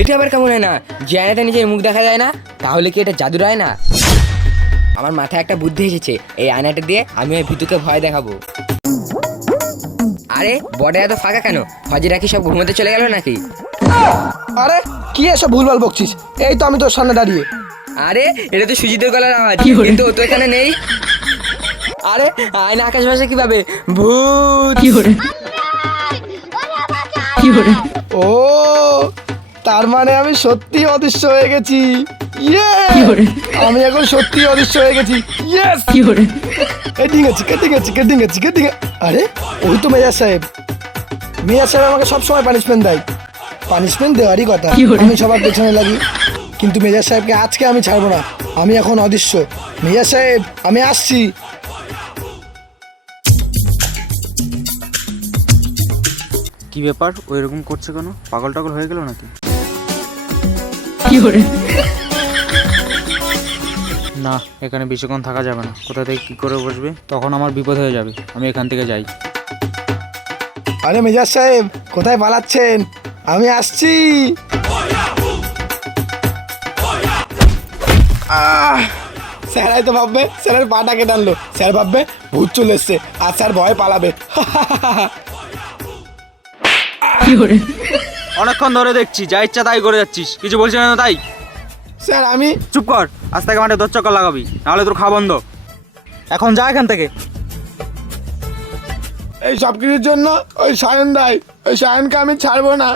এটা আবার কেমন হয় না, যে আয়নাতে নিজের মুখ দেখা যায় না, তাহলে কি এটা জাদুর আয়না? আমার মাথায় একটা বুদ্ধি এসেছে, এই আয়নাটা দিয়ে আমি ওই ভীতুকে ভয় দেখাবো। আরে বড় এত ফাঁকা কেন? হজিরা কি সব ঘুমোতে চলে গেল নাকি? আরে কি এসব ভুলভাল বকছিস? এই তো আমি তোর সামনে দাঁড়িয়ে। আরে এটা তো সুজিতের গলার আওয়াজ, কিন্তু ও তো এখানে নেই। আরে আয়না আকাশ ভাষা কিভাবে? ভূত! ও তার মানে আমি সত্যি অদৃশ্য হয়ে গেছি। ইয়ে আমি এখন সত্যি অদৃশ্য হয়ে গেছি। ইয়েস কেটিং আছে কেটিং আছে কেটিং আছে কেটিং। আরে ওই তো মেজাজ সাহেব। মেজাজ সাহেব আমাকে সবসময় পানিশমেন্ট দেয়, পানিশমেন্ট দেওয়ারই কথা। আমি সবার পেছনে লাগি, কিন্তু মেজাজ সাহেবকে আজকে আমি ছাড়বো না। আমি এখন অদৃশ্য। মেজাজ সাহেব আমি আসছি। কি ব্যাপার, ওই রকম করছে কেন? পাগল টাগল হয়ে গেল নাকি? না, এখানে বেশিক্ষণ থাকা যাবে না। কোথা থেকে কী করে বসবে, তখন আমার বিপদ হয়ে যাবে। আমি এখান থেকে যাই। আরে মেজাজ সাহেব কোথায় পালাচ্ছেন? আমি আসছি। স্যার তো ভাববে স্যারের পাটা কেটে আনলো। স্যার ভাববে ভূত চলে এসছে, আর স্যার ভয় পালাবে। অনেকক্ষণ ধরে দেখছি যা ইচ্ছা তাই করে যাচ্ছিস, কিছু বলছি না তাই? স্যার আমি চুপ কর, আজ থেকে মাঠে দশ চক্কর লাগাবি, নাহলে তোর খাওয়া বন্ধ। এখন যা এখান থেকে। এই সব কিছুর জন্য ওই সায়ন দায়। ওই সায়নকে আমি ছাড়বো না।